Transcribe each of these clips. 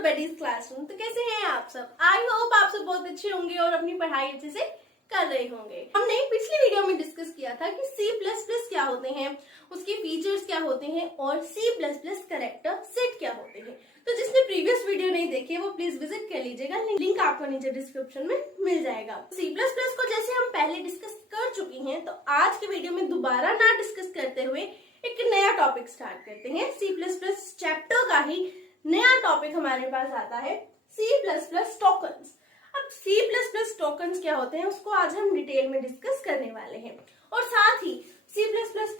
The बेडीज classroom. तो कैसे हैं आप सब? आई होप आप सब बहुत अच्छे होंगे और अपनी पढ़ाई अच्छे से कर रहे होंगे। हमने पिछली वीडियो में डिस्कस किया था कि C++ क्या होते हैं, उसके फीचर्स क्या होते हैं और C++ कैरेक्टर सेट क्या होते हैं। तो जिसने प्रीवियस वीडियो नहीं देखी है वो प्लीज विजिट कर लीजिएगा, लिंक आपको नीचे डिस्क्रिप्शन में मिल जाएगा। C++ को जैसे हम पहले डिस्कस कर चुकी हैं, तो आज के वीडियो में दोबारा ना डिस्कस करते हुए एक नया टॉपिक स्टार्ट करते हैं। C++ चैप्टर का ही नया टॉपिक हमारे पास आता है C++ टोकन्स। अब C++ टोकन्स क्या होते हैं उसको आज हम डिटेल में डिस्कस करने वाले हैं। और साथ ही C++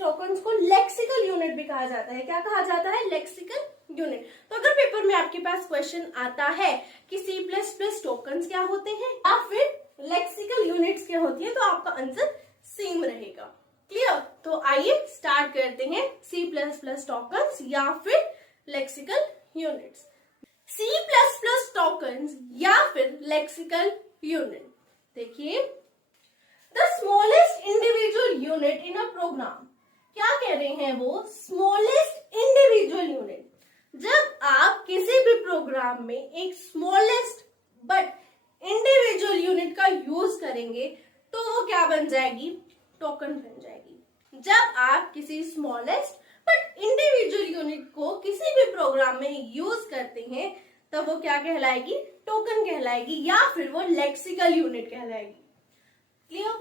टोकन्स को लेक्सिकल यूनिट भी कहा जाता है। क्या कहा जाता है? Lexical unit. तो अगर पेपर में आपके पास क्वेश्चन आता है कि C++ टोकन्स क्या होते हैं या फिर लेक्सिकल यूनिट्स क्या होती है, तो आपका आंसर सेम रहेगा। क्लियर? तो आइए स्टार्ट करते हैं C++ टोकन्स या फिर लेक्सिकल यूनिट्स। C++ टोकन्स या फिर लेक्सिकल यूनिट। देखिए, the smallest individual unit in a program. क्या कह रहे हैं वो? Smallest individual unit. जब आप किसी भी प्रोग्राम में एक स्मॉलेस्ट बट इंडिविजुअल यूनिट का यूज करेंगे तो वो क्या बन जाएगी? टोकन बन जाएगी। जब आप किसी स्मॉलेस्ट बट इंडिविजुअल यूनिट को किसी भी प्रोग्राम में यूज करते हैं तब वो क्या कहलाएगी? टोकन कहलाएगी या फिर वो लेक्सिकल यूनिट कहलाएगी। क्लियर?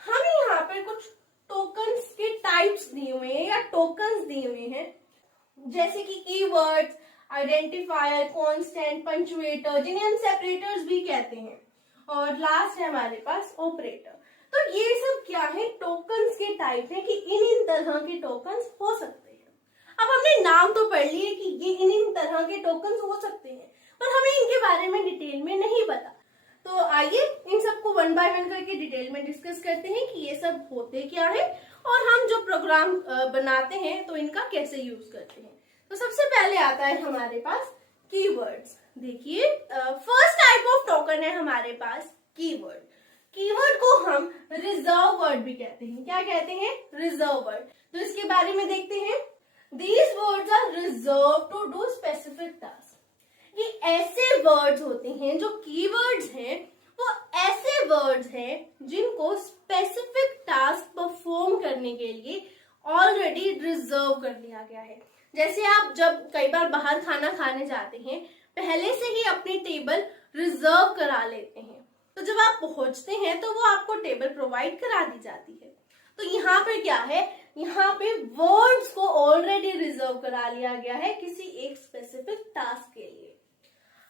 हमें यहाँ पर कुछ टोकन्स के टाइप्स दिए हुए हैं या टोकन्स दिए हुए हैं, जैसे कि कीवर्ड्स, आइडेंटिफायर, कांस्टेंट, पंक्चुएटर, जिन्हें हम सेपरेटर्स भी कहते हैं, और लास्ट है हमारे पास ऑपरेटर। तो ये सब क्या है? टोकन्स के टाइप है कि इन तरह के टोकन्स हो सकते हैं। अब हमने नाम तो पढ़ लिए कि ये इन तरह के टोकन्स हो सकते हैं, पर हमें इनके बारे में डिटेल में नहीं पता। तो आइए इन सबको वन बाय वन करके डिटेल में डिस्कस करते हैं कि ये सब होते क्या है और हम जो प्रोग्राम बनाते हैं तो इनका कैसे यूज करते हैं। तो सबसे पहले आता है हमारे पास कीवर्ड्स। देखिए, फर्स्ट टाइप ऑफ टोकन है हमारे पास कीवर्ड। कीवर्ड को हम रिजर्व वर्ड भी कहते हैं। क्या कहते हैं? Reserve word. तो इसके बारे में देखते हैं। These words are reserved to do specific tasks. ये ऐसे वर्ड्स होते हैं, जो कीवर्ड्स हैं वो ऐसे वर्ड्स हैं जिनको स्पेसिफिक टास्क परफॉर्म करने के लिए ऑलरेडी रिजर्व कर लिया गया है। जैसे आप जब कई बार बाहर खाना खाने जाते हैं, पहले से ही अपनी टेबल रिजर्व करा लेते हैं, तो जब आप पहुंचते हैं तो वो आपको टेबल प्रोवाइड करा दी जाती है। तो यहाँ पे क्या है? यहाँ पे वर्ड्स को ऑलरेडी रिजर्व करा लिया गया है किसी एक स्पेसिफिक टास्क के लिए।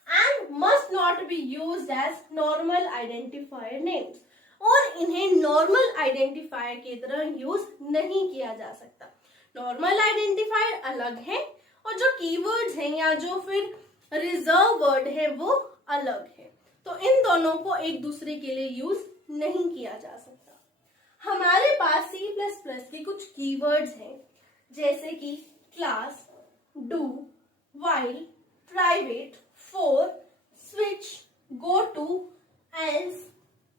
And must not be used as normal identifier names. और इन्हें नॉर्मल आइडेंटिफायर की तरह यूज नहीं किया जा सकता। नॉर्मल आइडेंटिफायर अलग है और जो कीवर्ड्स हैं या जो फिर रिजर्व वर्ड है वो अलग है। तो इन दोनों को एक दूसरे के लिए यूज नहीं किया जा सकता। हमारे पास C++ के कुछ कीवर्ड्स हैं, जैसे कि class, do, while, private, for, switch, go to, else,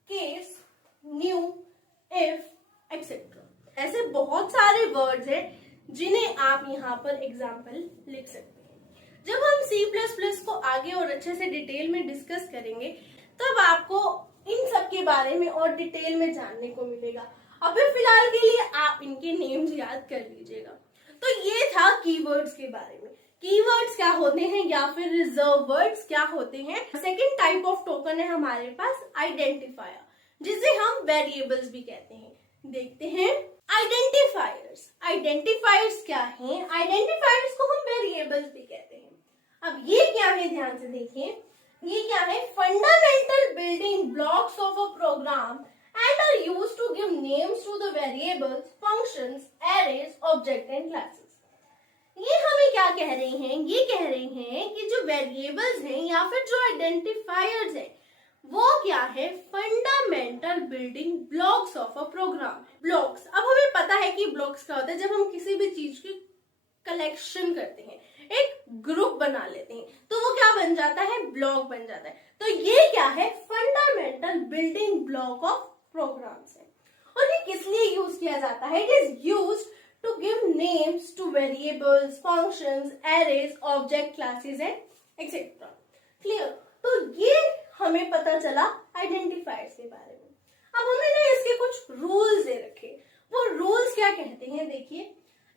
case, new, if, etcetera. ऐसे बहुत सारे वर्ड्स हैं जिन्हें आप यहाँ पर एग्जाम्पल लिख सकते हैं। जब हम C++ को आगे और अच्छे से डिटेल में डिस्कस करेंगे तब आपको इन सब के बारे में और डिटेल में जानने को मिलेगा। अभी फिलहाल के लिए आप इनके नेम्स याद कर लीजिएगा। तो ये था कीवर्ड्स के बारे में। कीवर्ड्स क्या होते हैं या फिर रिजर्व वर्ड्स क्या होते हैं। सेकंड टाइप ऑफ टोकन है हमारे पास आइडेंटिफायर, जिसे हम वेरिएबल्स भी कहते हैं। देखते हैं आइडेंटिफायर्स। आइडेंटिफायर्स क्या हैं? आइडेंटिफायर्स को हम वेरिएबल्स भी कहते हैं। अब ये क्या है? ध्यान से देखिए, ये क्या है? Fundamental building blocks of a program and are used to give names to the variables, functions, arrays, object and classes. ये हमें क्या कह रहे हैं? ये कह रहे हैं कि जो वेरिएबल्स हैं या फिर जो आइडेंटिफायर्स हैं वो क्या है? Fundamental building blocks of a program. Blocks, अब हमें पता है कि ब्लॉक्स क्या होता है। जब हम किसी भी चीज की कलेक्शन करते हैं, एक ग्रुप बना लेते हैं, तो वो क्या बन जाता है? ब्लॉक बन जाता है। तो ये क्या है? Fundamental building block of programs है। और ये किस लिए यूज किया जाता है? It is used to give names to variables, functions, arrays, object, classes and etcetera. Clear? तो ये हमें पता चला आइडेंटिफायर्स के बारे में। अब हमने ना इसके कुछ रूल्स दे रखे। वो रूल्स क्या कहते हैं, देखिए,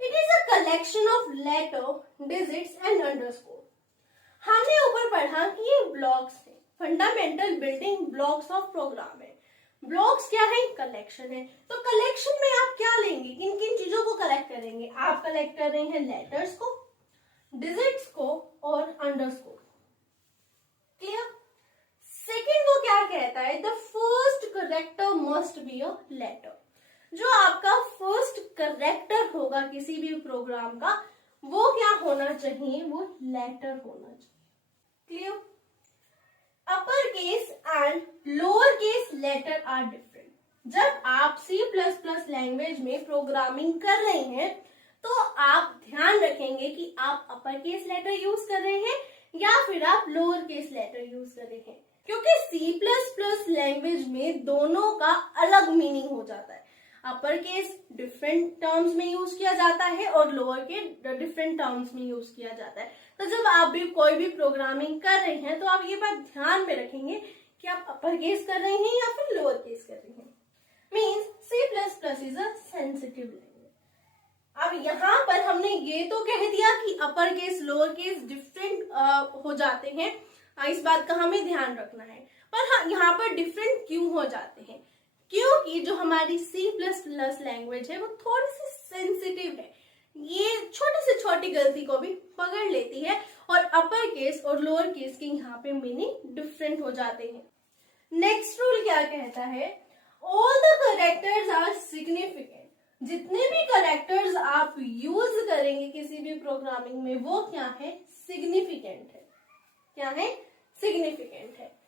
it is a collection of letter, digits and underscore. हमने ऊपर पढ़ा कि ये ब्लॉक्स हैं, fundamental building blocks of program है। ब्लॉक्स क्या है? कलेक्शन है। तो कलेक्शन में आप क्या लेंगे, किन किन चीजों को कलेक्ट करेंगे? आप कलेक्ट कर रहे हैं लेटर्स को, डिजिट्स को और अंडरस्कोर। क्लियर? सेकेंड वो क्या कहता है, the first character must be a letter. जो आपका फर्स्ट करेक्टर होगा किसी भी प्रोग्राम का, वो क्या होना चाहिए? वो लेटर होना चाहिए। Clear? Upper case and lower case letter are different. जब आप C++ लैंग्वेज में प्रोग्रामिंग कर रहे हैं तो आप ध्यान रखेंगे कि आप अपर केस लेटर यूज कर रहे हैं या फिर आप लोअर केस लेटर यूज कर रहे हैं, क्योंकि C++ लैंग्वेज में दोनों का अलग मीनिंग हो जाता है। अपर केस डिफरेंट टर्म्स में यूज किया जाता है और लोअर केस डिफरेंट टर्म्स में यूज किया जाता है। तो जब आप भी कोई भी प्रोग्रामिंग कर रहे हैं तो आप ये बात ध्यान में रखेंगे कि आप अपर केस कर रहे हैं या फिर लोअर केस कर रहे हैं। Means C++ is a sensitive language. अब यहाँ पर हमने ये तो कह दिया कि upper case lower case different हो जाते हैं, इस बात का हमें ध्यान रखना है। पर हाँ, यहाँ पर डिफरेंट क्यों हो जाते हैं? क्योंकि जो हमारी C++ लैंग्वेज है वो थोड़ी सी सेंसिटिव है। ये छोटी से छोटी गलती को भी पकड़ लेती है और अपर केस और लोअर केस के यहाँ पे मीनिंग डिफरेंट हो जाते हैं। नेक्स्ट रूल क्या कहता है? All the characters are significant. जितने भी कैरेक्टर्स आप यूज करेंगे किसी भी प्रोग्रामिंग में, वो क्या है? सिग्निफिकेंट है। क्या है? सिग्निफिकेंट है।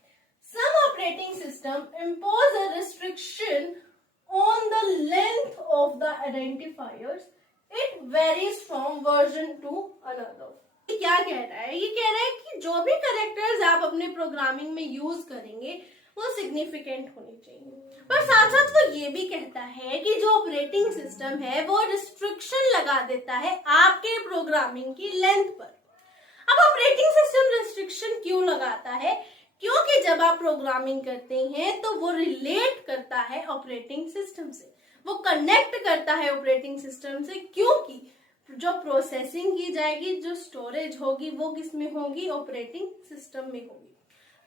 Some operating system impose a restriction on the length of the identifiers. It varies from version to another. ये क्या कह रहा है? ये कह रहा है कि जो भी कैरेक्टर्स आप अपने प्रोग्रामिंग में यूज करेंगे वो सिग्निफिकेंट होनी चाहिए। पर साथ साथ वो ये भी कहता है कि जो ऑपरेटिंग सिस्टम है वो रिस्ट्रिक्शन लगा देता है आपके प्रोग्रामिंग की लेंथ पर। अब ऑपरेटिंग सिस्टम रिस्ट्रिक्शन क्यों लगाता है? क्योंकि जब आप प्रोग्रामिंग करते हैं तो वो रिलेट करता है ऑपरेटिंग सिस्टम से, वो कनेक्ट करता है ऑपरेटिंग सिस्टम से, क्योंकि जो प्रोसेसिंग की जाएगी, जो स्टोरेज होगी, वो किस में होगी? ऑपरेटिंग सिस्टम में होगी।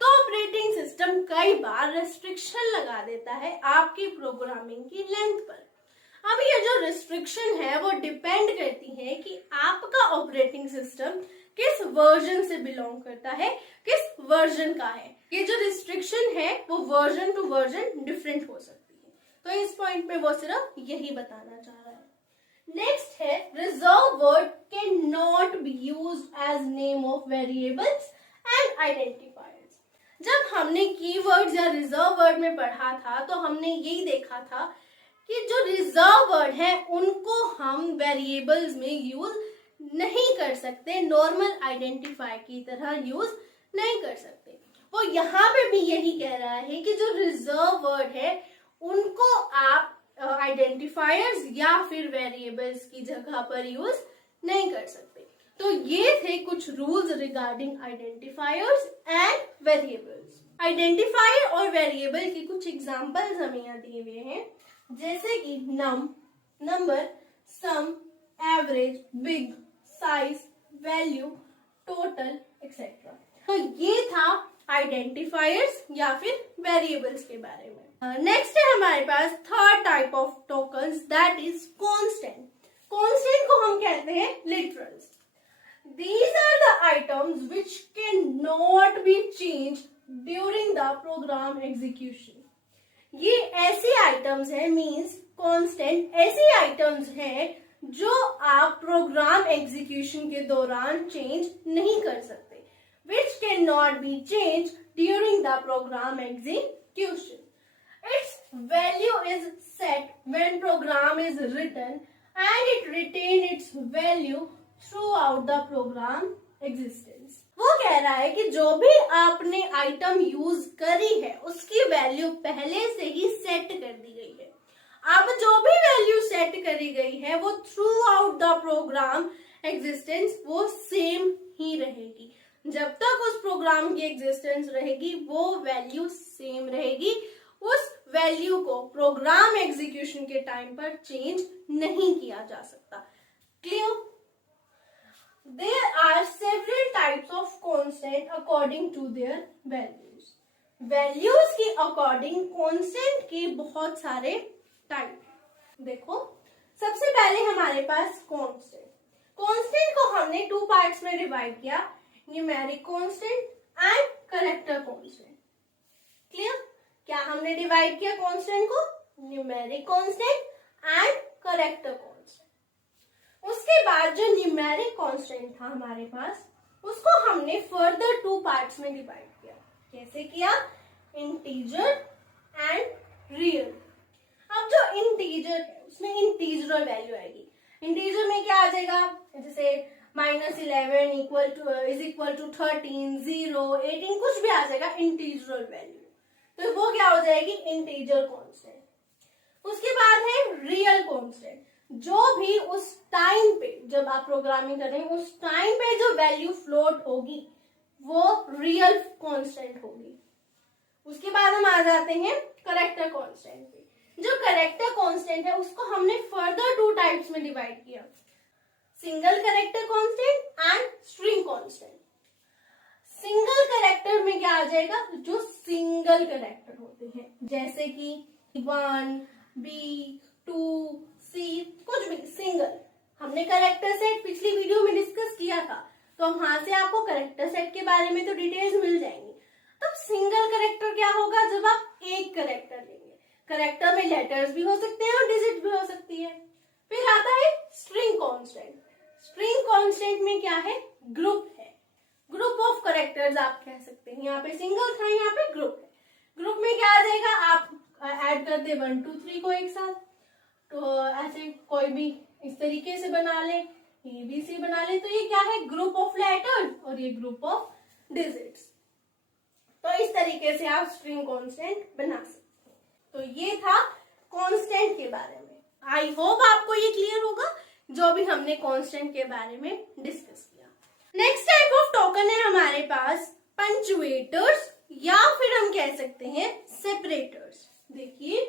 तो ऑपरेटिंग सिस्टम कई बार रेस्ट्रिक्शन लगा देता है आपकी प्रोग्रामिंग की लेंथ पर। अब ये जो रिस्ट्रिक्शन है वो डिपेंड करती है कि आपका ऑपरेटिंग सिस्टम किस वर्जन से बिलोंग करता है, किस वर्जन का है। ये जो रिस्ट्रिक्शन है वो वर्जन टू वर्जन डिफरेंट हो सकती है। तो इस पॉइंट पे वो सिर्फ यही बताना चाह रहा है। नेक्स्ट है, reserve word can not be used as name of variables and identifiers. जब हमने कीवर्ड्स या रिजर्व वर्ड में पढ़ा था तो हमने यही देखा था कि जो रिजर्व वर्ड है उनको हम वेरिएबल्स में यूज नहीं कर सकते, नॉर्मल आइडेंटिफायर की तरह यूज नहीं कर सकते। वो यहाँ पे भी यही कह रहा है कि जो रिजर्व वर्ड है उनको आप आइडेंटिफायर्स या फिर वेरिएबल्स की जगह पर यूज नहीं कर सकते। तो ये थे कुछ rules regarding identifiers and variables. Identifier और वेरिएबल की कुछ एग्जांपल्स हमें यहाँ दिए हुए हैं, जैसे कि num, number, sum, average, big, size, value, total etcetera. तो ये था आइडेंटिफायर्स या फिर वेरिएबल्स के बारे में। नेक्स्ट है हमारे पास third type of tokens, that is constant. Constant को हम कहते हैं literals. These are the items which cannot be changed during the program execution. ये ऐसे आइटम्स हैं, मीन्स कांस्टेंट ऐसी आइटम्स हैं जो आप प्रोग्राम एग्जीक्यूशन के दौरान चेंज नहीं कर सकते, which cannot be changed during the program execution. Its value is set when program is written and it retain its value throughout the program existence. वो कह रहा है कि जो भी आपने आइटम यूज करी है उसकी वैल्यू पहले से ही सेट कर दी गई है। अब जो भी वैल्यू सेट करी गई है वो throughout the program existence वो सेम ही रहेगी। जब तक उस प्रोग्राम प्रोग्राम की एग्जिस्टेंस रहेगी वो वैल्यू सेम रहेगी, उस वैल्यू को प्रोग्राम एग्जीक्यूशन के टाइम पर चेंज नहीं किया जा सकता। Clear? There are several types of constant according to their values. Values के अकॉर्डिंग कांस्टेंट के बहुत सारे टाइप। देखो, सबसे पहले हमारे पास कांस्टेंट। कांस्टेंट को हमने 2 पार्ट्स में डिवाइड किया, numeric constant and character constant. Clear? क्या हमने डिवाइड किया कांस्टेंट को? Numeric constant and character constant. उसके बाद जो न्यूमेरिक कांस्टेंट था हमारे पास, उसको हमने फर्दर 2 पार्ट्स में डिवाइड किया। कैसे किया? Integer and real. अब जो इंटीजर है उसमें इंटीजरल वैल्यू आएगी। इंटीजर में क्या आ जाएगा? जैसे -11 इज इक्वल टू 13, 0, 18, कुछ भी आ जाएगा इंटीजरल वैल्यू, तो वो क्या हो जाएगी? Integer constant. उसके बाद है रियल कांस्टेंट, जो भी उस टाइम पे जब आप प्रोग्रामिंग कर रहे हैं उस टाइम पे जो वैल्यू फ्लोट होगी वो रियल कांस्टेंट होगी। उसके बाद हम आ जाते हैं कैरेक्टर कांस्टेंट पे। जो कैरेक्टर कांस्टेंट है उसको हमने फर्दर 2 टाइप्स में डिवाइड किया, single character constant and string constant. Single character में क्या आ जाएगा? जो सिंगल कैरेक्टर होते हैं, जैसे कि 1, B, 2, C, कुछ भी सिंगल। हमने कैरेक्टर सेट पिछली वीडियो में डिस्कस किया था, तो वहां से आपको कैरेक्टर सेट के बारे में तो डिटेल्स मिल जाएंगी। तब सिंगल कैरेक्टर क्या होगा? जब आप एक कैरेक्टर लेंगे। कैरेक्टर में लेटर्स भी हो सकते हैं और डिजिट भी हो सकती है। फिर आता है स्ट्रिंग कांस्टेंट। स्ट्रिंग कांस्टेंट में क्या है? ग्रुप है, ग्रुप ऑफ कैरेक्टर्स आप कह सकते हैं। यहाँ पे सिंगल था, यहाँ पे ग्रुप है। ग्रुप में क्या आ जाएगा? आप ऐड कर दे 1, 2, 3 को एक साथ, तो ऐसे कोई भी इस तरीके से बना ले, ABC बना ले, तो ये क्या है? ग्रुप ऑफ लेटर्स और ये ग्रुप ऑफ डिजिट्स। तो इस तरीके से आप स्ट्रिंग कांस्टेंट बना सकते हैं। तो ये था कांस्टेंट के बारे में। आई होप आपको ये क्लियर होगा जो भी हमने कांस्टेंट के बारे में डिस्कस किया। नेक्स्ट टाइप ऑफ टोकन है हमारे पास पंचुएटर्स, या फिर हम कह सकते हैं सेपरेटर्स। देखिए,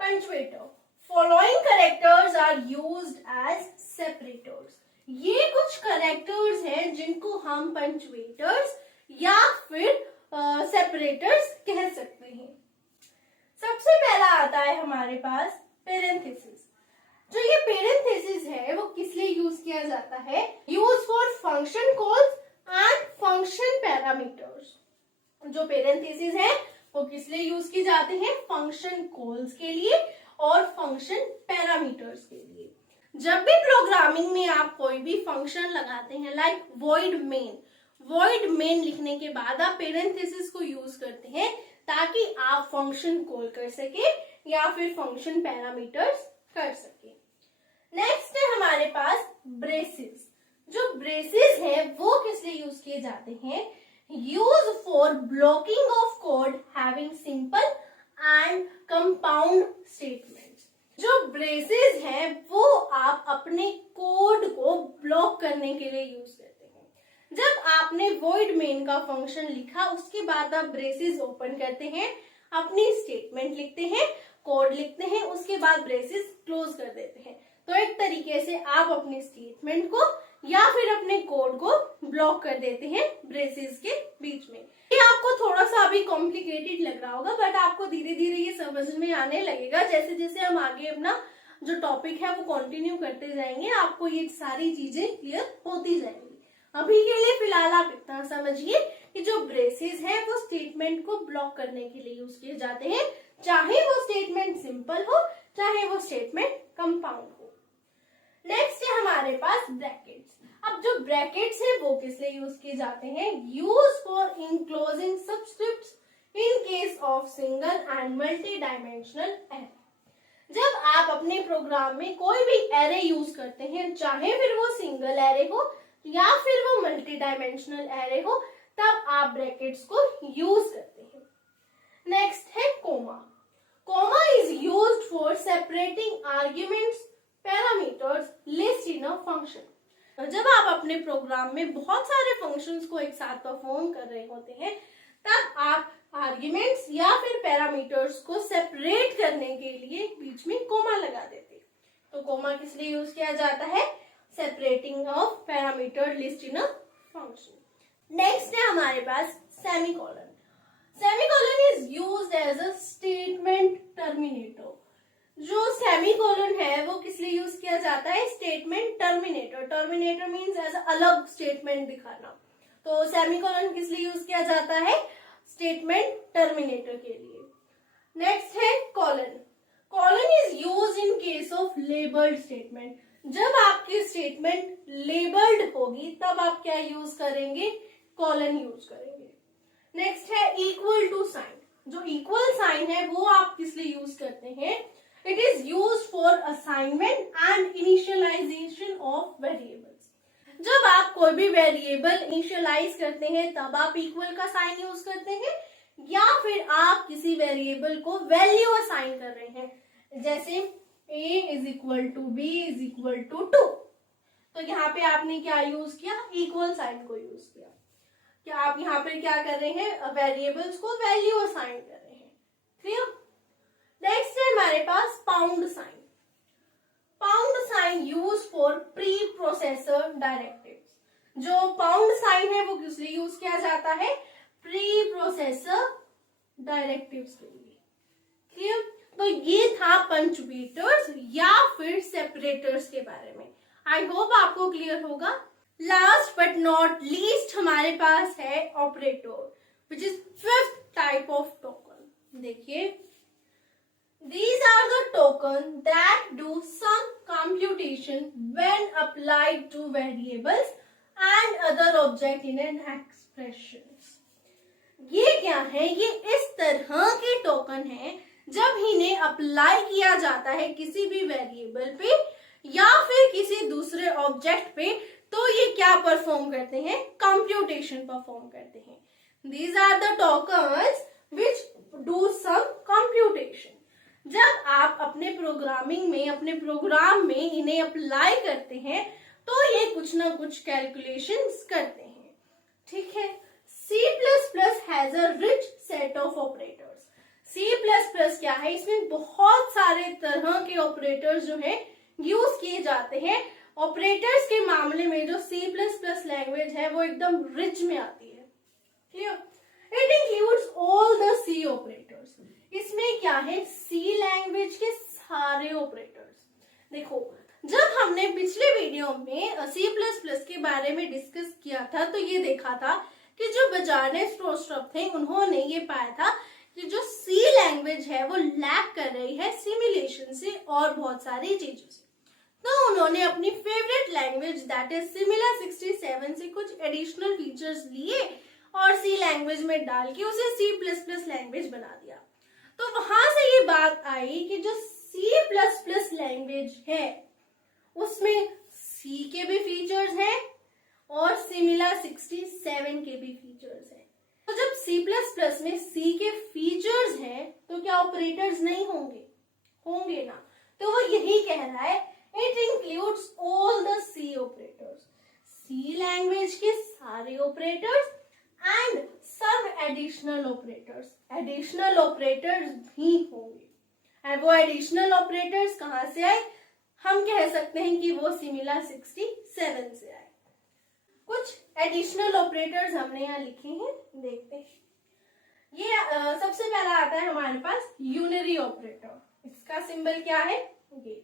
punctuator, following characters are used as separators. ये कुछ कैरेक्टर्स हैं जिनको हम पंचुएटर्स या फिर सेपरेटर्स कह सकते हैं। सबसे पहला आता है हमारे पास पेरेंथेसिस। जो ये पेरेंथेसिस है वो किस लिए यूज किया जाता है? Use for function calls and function parameters. जो पेरेंथेसिस है वो किस लिए यूज की जाते हैं? फंक्शन कॉल्स के लिए और फंक्शन पैरामीटर्स के लिए। जब भी प्रोग्रामिंग में आप कोई भी फंक्शन लगाते हैं, like void main, void main लिखने के बाद आप पेरेंथेसिस को यूज करते हैं ताकि आप फंक्शन कॉल कर सके या फिर फंक्शन पैरामीटर्स कर सके। नेक्स्ट है हमारे पास ब्रेसेस। जो ब्रेसेस है वो किस लिए यूज किए जाते हैं? Use for blocking of code having simple and compound statements. जो ब्रेसेस हैं वो आप अपने कोड को ब्लॉक करने के लिए यूज करते हैं। जब आपने वॉइड मेन का फंक्शन लिखा, उसके बाद आप ब्रेसेस ओपन करते हैं, अपनी स्टेटमेंट लिखते हैं, कोड लिखते हैं, उसके बाद ब्रेसेस क्लोज कर देते हैं। तो एक तरीके से आप अपनी स्टेटमेंट को या फिर अपने कोड को ब्लॉक कर देते हैं ब्रेसेस के बीच में। ये आपको थोड़ा सा अभी कॉम्प्लिकेटेड लग रहा होगा, बट आपको धीरे धीरे ये समझ में आने लगेगा। जैसे जैसे हम आगे अपना जो टॉपिक है वो कंटिन्यू करते जाएंगे, आपको ये सारी चीजें क्लियर होती जाएंगी। अभी के लिए फिलहाल आप इतना समझिए कि जो ब्रेसेस है वो स्टेटमेंट को ब्लॉक करने के लिए यूज किए जाते हैं, चाहे वो स्टेटमेंट सिंपल हो चाहे वो स्टेटमेंट कंपाउंड हो। नेक्स्ट है हमारे पास ब्रैकेट्स। अब जो ब्रैकेट्स है वो किस लिए यूज किए जाते हैं? Use for enclosing subscripts in case of single and multi dimensional array. जब आप अपने प्रोग्राम में कोई भी एरे यूज करते हैं, चाहे फिर वो सिंगल एरे हो या फिर वो मल्टी डायमेंशनल एरे हो, तब आप ब्रैकेट्स को यूज करते हैं। नेक्स्ट है comma. Comma is used for separating arguments, parameters, list in a function. जब आप अपने प्रोग्राम में बहुत सारे फंक्शंस को एक साथ परफॉर्म कर रहे होते हैं, तब आप आर्ग्यूमेंट्स या फिर पैरामीटर्स को सेपरेट करने के लिए बीच में कोमा लगा देते हैं। तो कोमा किस लिए यूज किया जाता है? Separating of parameter list in a function. Next है हमारे पास semicolon. Semicolon is used as a statement terminator. जो सेमीकोलन है वो किस लिए यूज किया जाता है? Statement terminator. Terminator means as अलग स्टेटमेंट दिखाना। तो सेमीकोलन किस लिए यूज किया जाता है? स्टेटमेंट टर्मिनेटर के लिए। नेक्स्ट है colon. Colon is use in case of labelled statement. जब आपकी स्टेटमेंट लेबल्ड होगी तब आप क्या यूज करेंगे? कॉलन यूज करेंगे। नेक्स्ट है इक्वल टू साइन। जो इक्वल साइन है वो आप किस लिए यूज करते हैं? It is use for assignment and initialisation of variables. जब आप कोई भी वेरिएबल इनिशियलाइज करते हैं तब आप इक्वल का साइन यूज करते हैं, या फिर आप किसी वेरिएबल को वैल्यू असाइन कर रहे हैं, जैसे a is equal to b is equal to 2। तो यहाँ पे आपने क्या यूज किया? इक्वल साइन को यूज किया। क्या आप यहाँ पे क्या कर रहे हैं? वेरिएबल्स को वैल्यू असाइन कर रहे हैं। क्लियर? नेक्स्ट है हमारे पास pound sign. Pound sign use for preprocessor directives. जो पाउंड साइन है वो किस लिए यूज किया जाता है? प्री प्रोसेसर डायरेक्टिव्स के लिए। क्लियर? तो ये था पंचुएटर्स या फिर सेपरेटर्स के बारे में। आई होप आपको क्लियर होगा। लास्ट बट नॉट लीस्ट हमारे पास है operator, which is fifth type of token. देखिए, these are the token that do some computation when applied to variables and other object in an expressions। ये क्या है? ये इस तरह के टोकन हैं जब इन्हें अप्लाई किया जाता है किसी भी वेरिएबल पे या फिर किसी दूसरे ऑब्जेक्ट पे, तो ये क्या परफॉर्म करते हैं? कंप्यूटेशन परफॉर्म करते हैं। These are the tokens which do some computation। जब आप अपने प्रोग्रामिंग में, अपने प्रोग्राम में इन्हें अप्लाई करते हैं तो ये कुछ ना कुछ कैलकुलेशंस करते हैं। ठीक है? C++ has a rich set of operators. C++ क्या है? इसमें बहुत सारे तरह के ऑपरेटर्स जो है यूज किए जाते हैं। ऑपरेटर्स के मामले में जो C++ लैंग्वेज है वो एकदम रिच में आती है। Clear? It includes all the C operators. इसमें क्या है? C लैंग्वेज के सारे ऑपरेटर्स। देखो, जब हमने पिछले वीडियो में C++ के बारे में डिस्कस किया था तो ये देखा था कि जो बजाने स्ट्रोस्ट्रप थे उन्होंने ये पाया था कि जो C लैंग्वेज है वो लैक कर रही है सिमुलेशन से और बहुत सारी चीजों से। तो उन्होंने अपनी फेवरेट लैंग्वेज दैट इज सिमिला 67 से कुछ एडिशनल फीचर्स लिए और C लैंग्वेज में डाल के उसे C++ लैंग्वेज बना दिया। तो वहां से ये बात आई कि जो C++ लैंग्वेज है उसमें C के भी फीचर्स हैं और सिमिला 67 के भी फीचर्स हैं। तो जब C++ में C के फीचर्स हैं तो क्या ऑपरेटर्स नहीं होंगे? होंगे ना। तो वो यही कह रहा है, it includes all the C operators. C language के सारे ऑपरेटर्स एंड सब एडिशनल ऑपरेटर्स। एडिशनल ऑपरेटर्स भी होंगे। और वो एडिशनल ऑपरेटर्स कहां से आए? हम कह सकते हैं कि वो सिमिला 67 से आए। कुछ एडिशनल ऑपरेटर्स हमने यहाँ लिखे हैं, देखते हैं। ये सबसे पहला आता है हमारे पास यूनरी ऑपरेटर। इसका सिंबल क्या है? ये।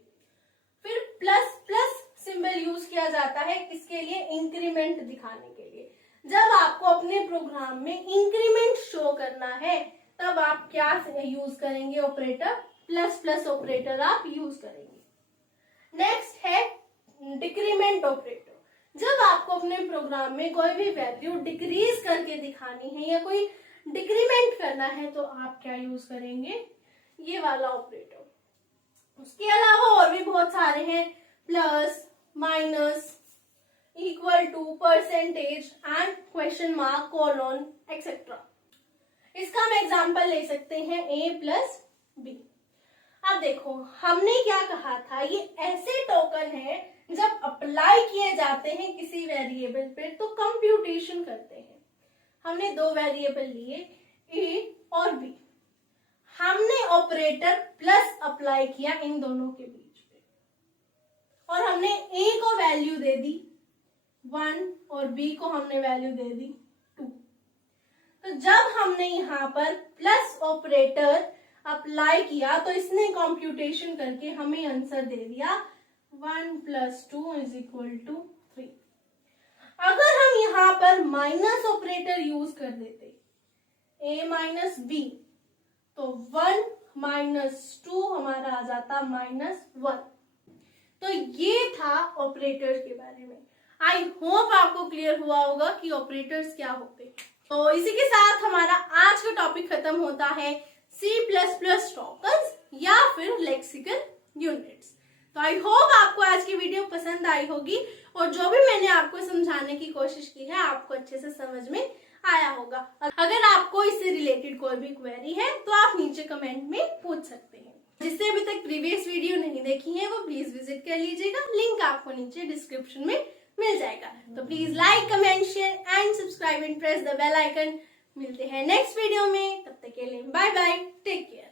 फिर प्लस प्लस सिंबल यूज किया जाता है किसके लिए? इंक्रीमेंट दिखाने के लिए। जब आपको अपने प्रोग्राम में इंक्रीमेंट शो करना है तब आप क्या यूज करेंगे? ऑपरेटर प्लस प्लस ऑपरेटर आप यूज करेंगे। नेक्स्ट है डिक्रीमेंट ऑपरेटर। जब आपको अपने प्रोग्राम में कोई भी वैल्यू डिक्रीज करके दिखानी है या कोई डिक्रीमेंट करना है तो आप क्या यूज करेंगे? ये वाला ऑपरेटर। उसके अलावा और भी बहुत सारे हैं, plus, minus, equal to, percentage and question mark, colon etcetera. इसका हम एग्जांपल ले सकते हैं A+B। अब देखो, हमने क्या कहा था? ये ऐसे टोकन है जब अप्लाई किए जाते हैं किसी वेरिएबल पे तो कंप्यूटेशन करते हैं। हमने दो वेरिएबल लिए ए और बी, हमने ऑपरेटर प्लस अप्लाई किया इन दोनों के बीच में और हमने ए को वैल्यू दे दी 1 और बी को हमने वैल्यू दे दी 2। तो जब हमने यहाँ पर प्लस ऑपरेटर अप्लाई किया तो इसने कंप्यूटेशन करके हमें आंसर दे दिया 1 + 2 = 3। अगर हम यहाँ पर माइनस ऑपरेटर यूज कर देते a माइनस बी तो 1 - 2 हमारा आ जाता -1। तो ये था ऑपरेटर्स के बारे में। आई होप आपको क्लियर हुआ होगा कि ऑपरेटर्स क्या होते हैं। तो इसी के साथ हमारा आज का टॉपिक खत्म होता है C++ टोकन्स या फिर लेक्सिकल यूनिट्स। तो आई होप आपको आज की वीडियो पसंद आई होगी और जो भी मैंने आपको समझाने की कोशिश की है आपको अच्छे से समझ में आया होगा। अगर आपको इससे रिलेटेड कोई भी क्वेरी है तो आप नीचे कमेंट में पूछ सकते हैं। जिसने अभी तक प्रीवियस वीडियो नहीं देखी है वो प्लीज विजिट कर लीजिएगा, लिंक आपको नीचे डिस्क्रिप्शन में मिल जाएगा। तो please like, comment, share and subscribe and press the bell icon. मिलते हैं नेक्स्ट वीडियो में, तब तक के लिए बाय बाय, टेक केयर।